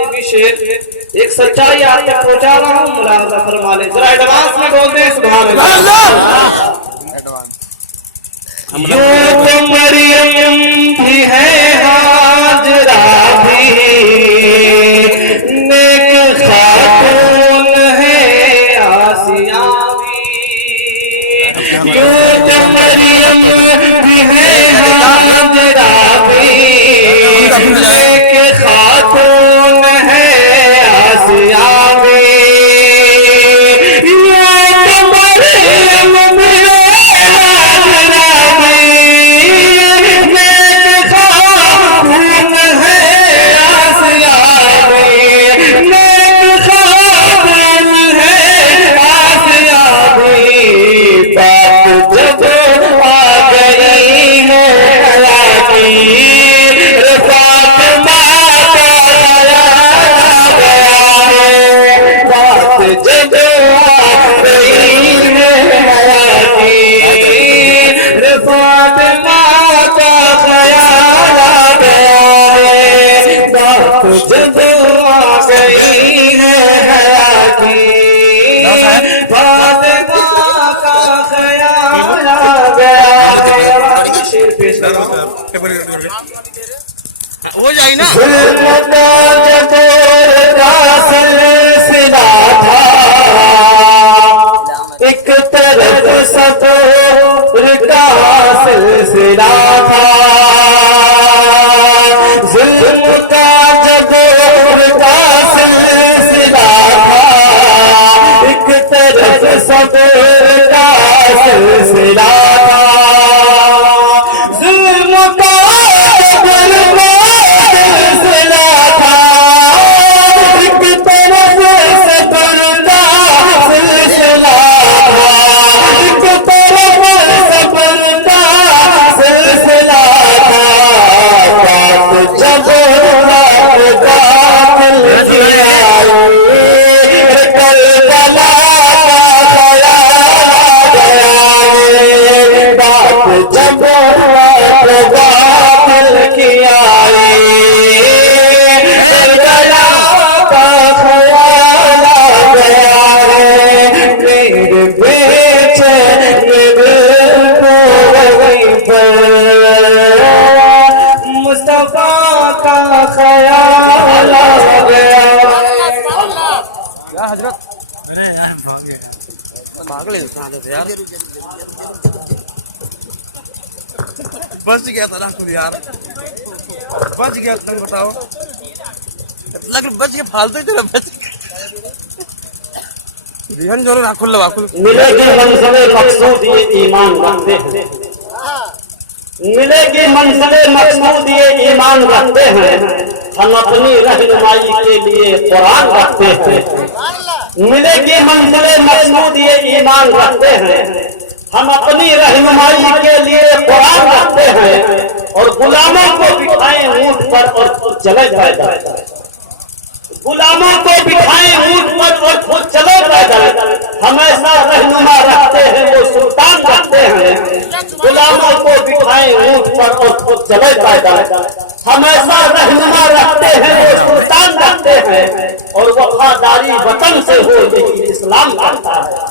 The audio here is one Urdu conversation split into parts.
ٹی وی شیر ایک سچائی آپ تک پہنچا رہا ہوں، ملاحظہ فرما لیں ذرا ایڈوانس میں بول دیں سبحان اللہ۔ یوں تو مریم بھی ہے ہاجرہ بھی نیک خاتون ہے آسیہ بھی، یوں تو مریم بھی ہے ہاجرہ بھی نیک خاتون ہے آسیہ بھی، یوں تو مریم بھی ہے ہاجرہ بھی نیک خاتون ہے آسیہ بھی، نیک خاتون ہے آسیہ بھی، بات جب آ گئی ہے حیا کی فاطمہ کا خیال آ گیا ہے، بات جب آ گئی ہے حیا کی فاطمہ کا خیال آ گیا ہے، بات جب آ گئی ہے حیا کی فاطمہ کا خیال آ گیا ہے۔ شیر پیش کر رہا ہوں۔ ہو جائے نا ظلم کا جبر کا سلسلہ تھا، ایک طرف صبر کا سلسلہ تھا، ظلم کا جبر کا سلسلہ تھا، ایک طرف صبر کا سلسلہ تھا، ظلم کا جبر کا سلسلہ تھا، ایک طرف صبر کا سلسلہ تھا، ایک طرف صبر کا سلسلہ تھا، بات جب رات قاتل کی آئی کربلا کا خیال آ گیا ہے، بات جب رات قاتل کی آئی کربلا کا خیال آ گیا ہے، میرے بیچے دل کو وہیں پر مصطفیٰ کا خیال آ گیا۔ کیا حضرت پاگل انسان ہے یار، بچ گیا تھا نا خود یار، بچ گیا تم بتاؤ، لگ بچ گیا فالتو ہی تیرا بچ ریحان جورو راکھل لو آکھل ملے گی منزل مقصود یہ ایمان رکھتے ہیں، ملے گی منزل مقصود یہ ایمان رکھتے ہیں، ہم اپنی رہنمائی کے لیے قرآن رکھتے ہیں، ملے گی منزل مقصود یہ ایمان رکھتے ہیں، ہم اپنی رہنمائی کے لیے قرآن رکھتے ہیں، اور غلاموں کو بٹھائیں اونٹ پر اور چلے پیدل، غلاموں کو بٹھائیں اونٹ پر اور خود چلے پیدل، ہمیشہ رہنما رکھتے ہیں وہ سلطان رکھتے ہیں، غلاموں کو بٹھائیں اونٹ پر اور خود چلے پیدل، ہمیشہ رہنما رکھتے ہیں وہ سلطان رکھتے ہیں، اور وفاداری وطن سے ہو یہی اسلام کہتا ہے،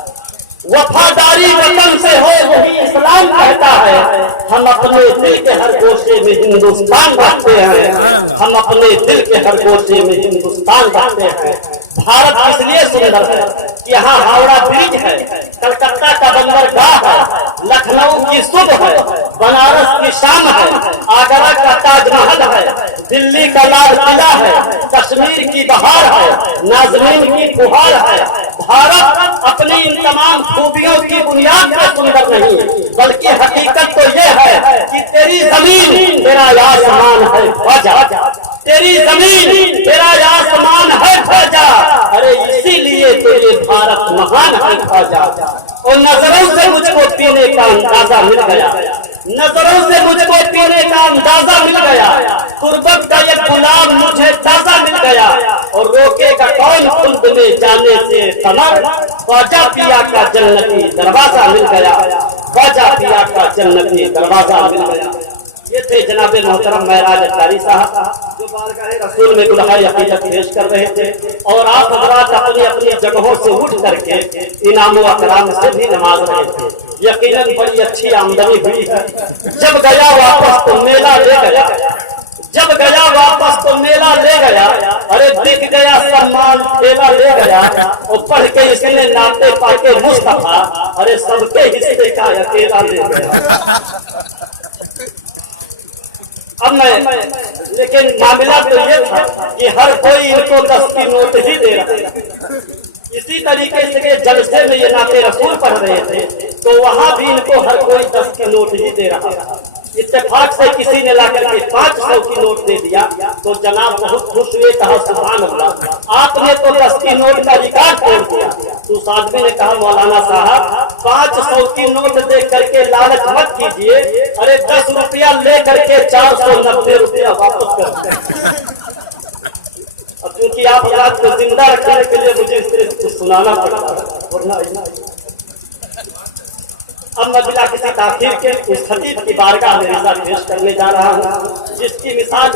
وفاداری وطن سے ہو یہی اسلام کہتا ہے، ہم اپنے دل کے ہر گوشے میں ہندوستان رکھتے ہیں، ہم اپنے دل کے ہر گوشے میں ہندوستان رکھتے ہیں۔ بھارت اس لیے سندر ہے کہ یہاں ہاوڑا برج ہے، کلکتہ کا بندرگاہ ہے، لکھنؤ کی صبح ہے، بنارس کی شام ہے، آگرہ کا تاج محل ہے، دلی کا لال قلعہ ہے، کشمیر کی بہار ہے، ناظرین کی بہار ہے۔ بھارت اپنی ان تمام خوبیوں کی بنیاد پر سندر نہیں، بلکہ حقیقت تو یہ ہے کہ تیری زمین تیرا آسمان ہے خواجہ، تیری زمین تیرا آسمان ہے خواجہ، ارے اسی لیے تو یہ بھارت مہان ہے خواجہ۔ اور نظروں سے مجھ کو پینے کا اندازہ مل گیا، نظروں سے مجھ کو پینے کا اندازہ مل گیا، قربت کا یہ غلام مجھے تازہ مل گیا، اور روکے گا کون خلد میں جانے سے قمر، خواجہ پیا کا جنتی دروازہ مل گیا، خواجہ پیا کا جنتی دروازہ مل گیا۔ یہ تھے جناب محترم معراج اتاری صاحب جو بارگاہ رسول میں گلہائے عقیدت پیش کر رہے تھے، اور آپ حضرات اپنی اپنی جگہوں سے اٹھ کر کے انعام و اکرام سے بھی نماز رہے تھے۔ یقیناً بڑی اچھی آمدنی ہوئی ہے۔ جب گیا واپس تو میلہ لے گیا، جب گیا واپس تو میلہ لے گیا، ارے دکھ گیا سلمان کھیلا لے گیا، اور پڑھ کے اس نے ناطے پاکے مصطفیٰ، ارے سب کے حصے کا اکیلا لے گیا۔ اب میں لیکن معاملہ تو یہ تھا کہ ہر کوئی ان کو 10 کی نوٹ ہی دے رہا تھا۔ اسی طریقے سے کہ جلسے میں یہ نعت رسول پڑھ رہے تھے تو وہاں بھی ان کو ہر کوئی 10 کی نوٹ ہی دے رہا تھا۔ اتفاق سے کسی نے لا کر کے 500 کی نوٹ دے دیا تو جناب بہت خوش ہوئے، کہا سبحان اللہ، آپ نے تو 10 کی نوٹ کا ریکارڈ توڑ دیا۔ تو اس آدمی نے کہا مولانا صاحب 500 کی نوٹ دے کر کے لالچ مت کیجئے، ارے 10 روپیہ لے کر کے 490 روپیہ واپس کر دیں۔ اور کیونکہ آپ حضرات کو زندہ رکھنے کے لیے مجھے اس طرح کچھ سنانا پڑتا ہے، ورنہ اب میں بلا کسی تاخیر کے اس خطیب کی بارگاہ میں رسالہ پیش کرنے جا رہا ہوں جس کی مثال